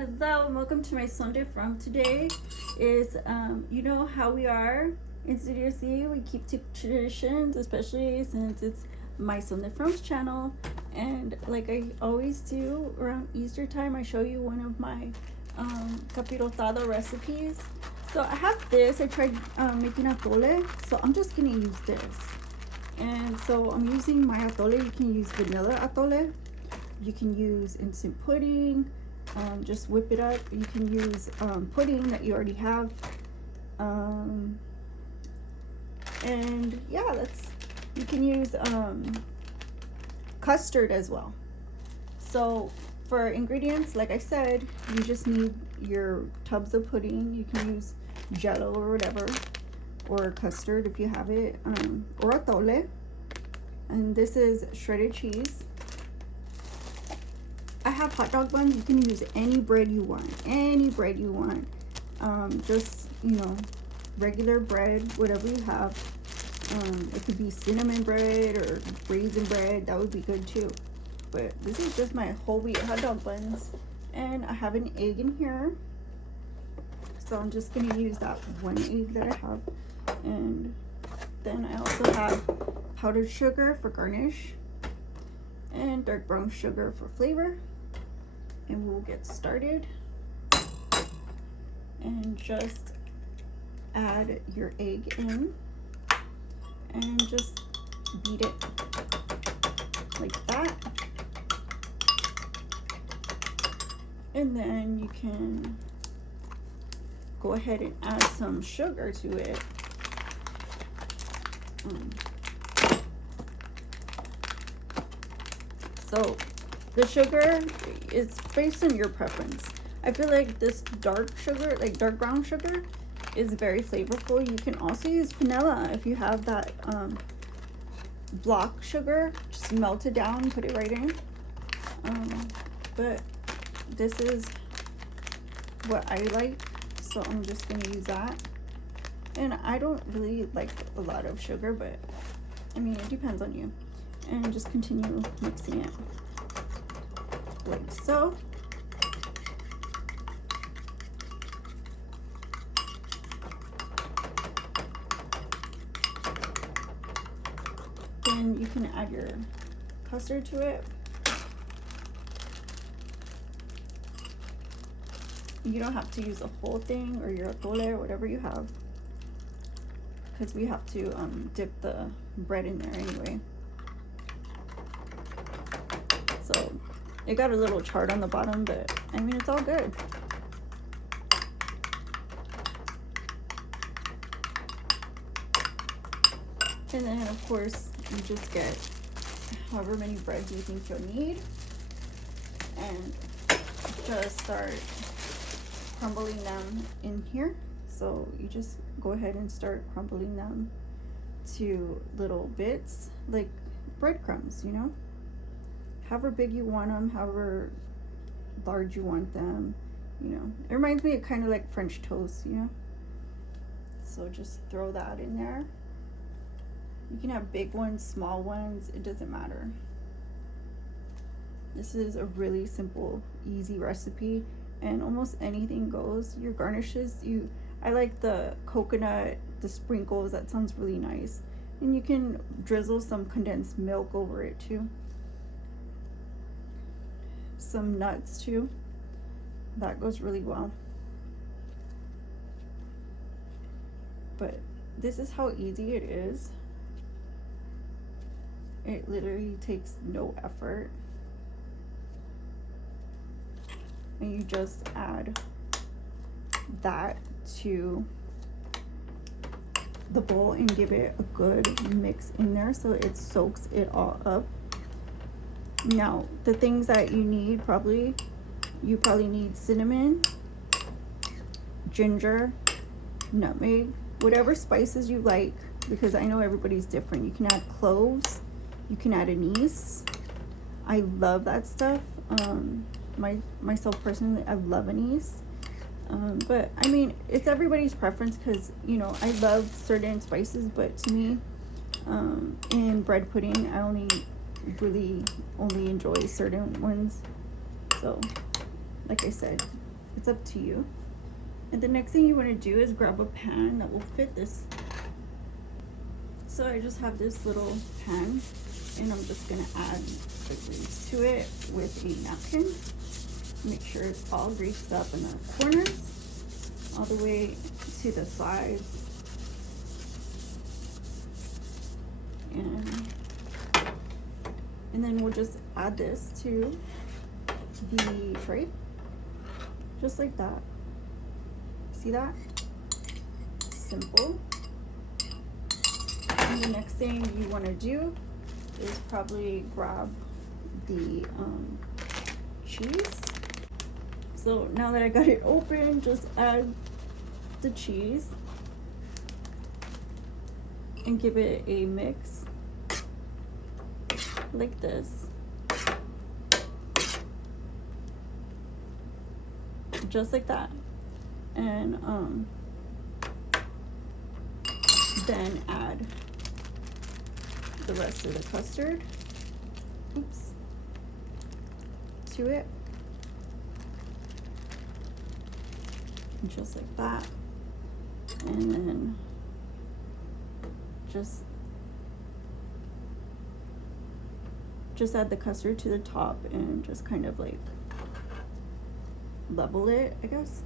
Hello and welcome to my Sunday from today. Is you know how we are in Studio C. We keep to traditions, especially since it's my Sunday From's channel. And like I always do around Easter time, I show you one of my Capirotada recipes. So I have this. I tried making atole, so I'm just gonna use this. And so I'm using my atole. You can use vanilla atole. You can use instant pudding. Just whip it up. You can use pudding that you already have. And yeah, you can use custard as well. So for ingredients, like I said, you just need your tubs of pudding. You can use jello or whatever, or custard if you have it, or atole. And this is shredded cheese. I have hot dog buns. You can use any bread you want. Just, regular bread, whatever you have. It could be cinnamon bread or raisin bread. That would be good too. But this is just my whole wheat hot dog buns. And I have an egg in here. So I'm just going to use that one egg that I have. And then I also have powdered sugar for garnish. And dark brown sugar for flavor. And we'll get started. And just add your egg in and just beat it like that. And then you can go ahead and add some sugar to it. So the sugar is based on your preference. I feel like this dark sugar, like dark brown sugar, is very flavorful. You can also use vanilla if you have that block sugar. Just melt it down, put it right in. But this is what I like, so I'm just going to use that. And I don't really like a lot of sugar, but I mean, it depends on you. And just continue mixing it like so. Then you can add your custard to it. You don't have to use the whole thing, or your atole or whatever you have, because we have to dip the bread in there anyway. So it got a little charred on the bottom, but I mean, it's all good. And then of course you just get however many breads you think you'll need, and just start crumbling them in here. So you just go ahead and start crumbling them to little bits, like breadcrumbs, however big you want them, however large you want them. It reminds me of kind of like French toast, so just throw that in there. You can have big ones, small ones, it doesn't matter. This is a really simple, easy recipe, and almost anything goes. Your garnishes, I like the coconut, the sprinkles, that sounds really nice. And you can drizzle some condensed milk over it too. Some nuts too. That goes really well. But this is how easy it is. It literally takes no effort. And you just add that to the bowl and give it a good mix in there so it soaks it all up. Now, the things that you need, you probably need cinnamon, ginger, nutmeg, whatever spices you like, because I know everybody's different. You can add cloves, you can add anise. I love that stuff. Myself personally, I love anise. But I mean, it's everybody's preference, because I love certain spices, but to me, in bread pudding, I only enjoy certain ones. So like I said, It's up to you. And the next thing you want to do is grab a pan that will fit this. So I just have this little pan, and I'm just gonna add the grease to it with a napkin. Make sure it's all greased up in the corners, all the way to the sides. And then we'll just add this to the tray, just like that. See that? Simple. And the next thing you want to do is probably grab the cheese. So now that I got it open, just add the cheese and give it a mix like this. Just like that. And then add the rest of the custard, to it, just like that. And then just add the custard to the top and just kind of like level it, I guess.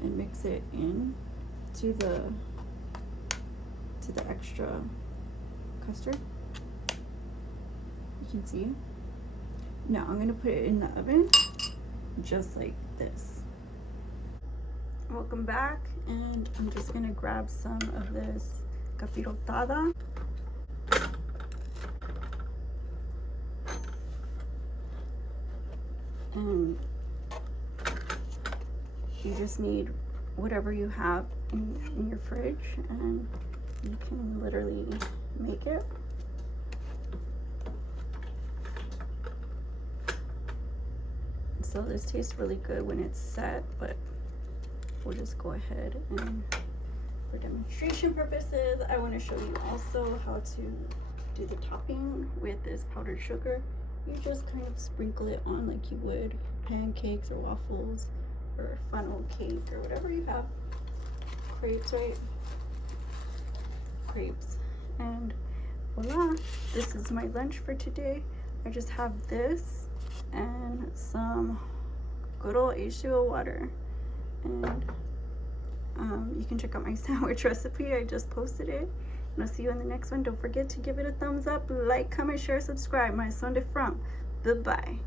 And mix it in to the extra custard. You can see. Now I'm gonna put it in the oven just like this. Welcome back, and I'm just gonna grab some of this Capirotada. And you just need whatever you have in your fridge, and you can literally make it. So this tastes really good when it's set, but we'll just go ahead and for demonstration purposes, I want to show you also how to do the topping with this powdered sugar. You just kind of sprinkle it on like you would pancakes or waffles or funnel cake or whatever you have. Crepes, right? Crepes. And voila, this is my lunch for today. I just have this and some good old H2O water. And you can check out my sandwich recipe. I just posted it. And I'll see you in the next one. Don't forget to give it a thumbs up, like, comment, share, subscribe. My son de Franc. Bye-bye.